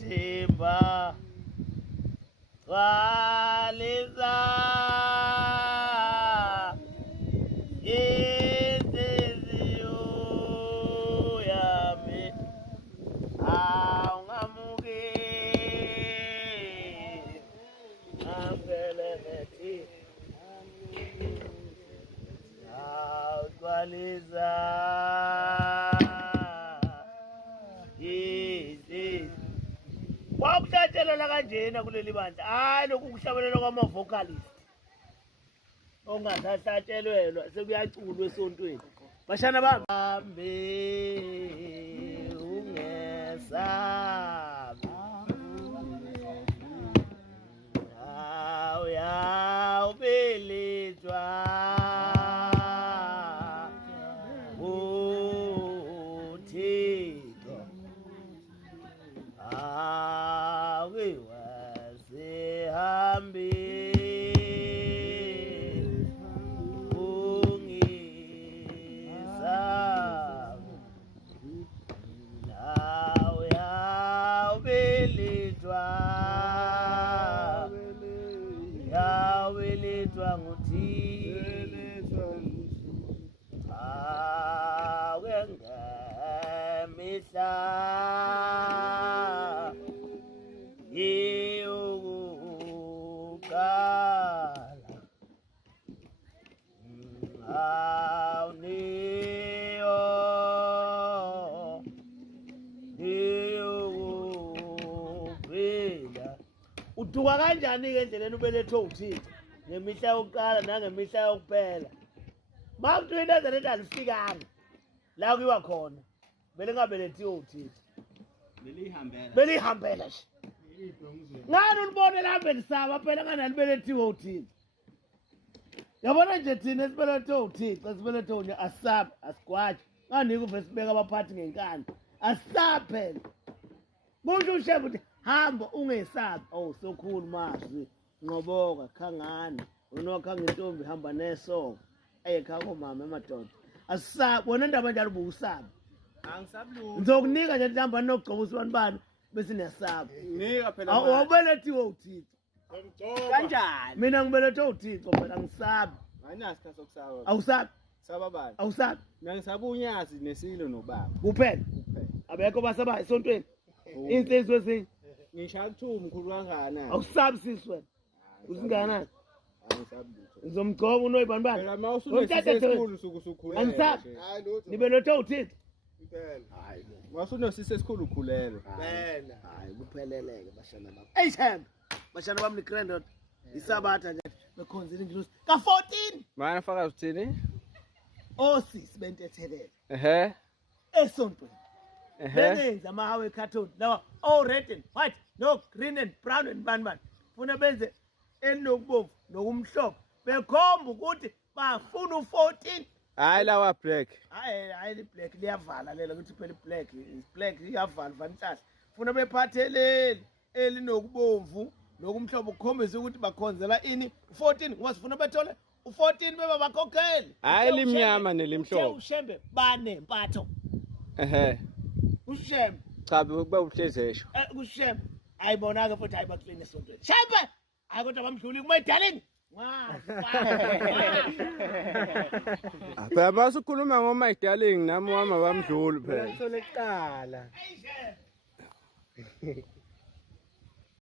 timba gcwalisa inhliziyo yami awungamukeli ngempela nethi awugcwalisa wakuhlatshelela kanjena kuleli bandla hayi lokhu kuhlabelela kwama-vocalist ongasahlatshelelwa sekuyaculwa esontweni bashana bambe ungesabi awuyawubelethwa uThixo awewasehambeni ungesabi awuyawubelethwa yawelethwa nguThixo awengemihla yokuqala niyokuphila uduka kanjani-ke endleleni ubelethwe uThixo ngemihla yokuqala nangemihla yokuphela makuthiwa into ezelethwa alifikanga la kuyiwa khona vele ngabelethiwe uThixo belihambela nje ngani ulibone lihambe lisaba phela nganalibelethiwe uThixo yabona nje thina esibelethwe uThixo esibelethwe asisabe asigwaje nganike uve sibeka abaphathi ngenkani asisabe phela kusho ushembe ukuthi hamba ungesabi sokhulu mazwi nqoboka khangana unokha ngentombi hamba nesongo ekhako mama emadoda asisabi wona indaba njalo buusabi angisablungu ngizokunika nje hamba nokugcoba usibani bese niyasaba nika phela awubelethiwe uThixo kanjani mina ngibelethwe uThixo phela ngisabi ayinasikhathi sokusaba awusabi saba bani awusabi mina ngisaba unyazi nesilo nobaba kuphela abekho basaba esontweni insizwe ezinye ngishaya kuthuma mkhulu kangana awusabi sisi wena usinganani ngizomgcoba unoyibani bani phela mawusunesisikhulu sukusukhulelwa angisabi nibelethwe uThixo hayi wasunosise esikhulu ukhulelwe phela hayi kupheleleke bashana bami eyithemba bashana bami nigrandot isabatha nje bekhonzile ingilosi ka14 mana faka uthini osisi bentethelele esontweni benza amahawe cartoon lawa red and white no green and brown and bani funa benze enokubomvu nokumhlophe bekhomba ukuthi bafuna u14 hayi lawa black hayi black liyavala lela ukuthi phela black iyavala vanhlahla funa bephatheleli elinokubomvu nokumhlophe ukukhombisa ukuthi bakhonzela ini u14 ngoba sifuna bethole u14 beba bakhokheli hayi limnyama nelimhlophe ushembe banempatho ushembe cha bekuba uhlezesho ushembe ayibona ke futhi ayibakline esontweni shembe hayi kodwa bamdluli kumayidalini phela masukhuluma ngoma darling nami wama bamdluli phela leqala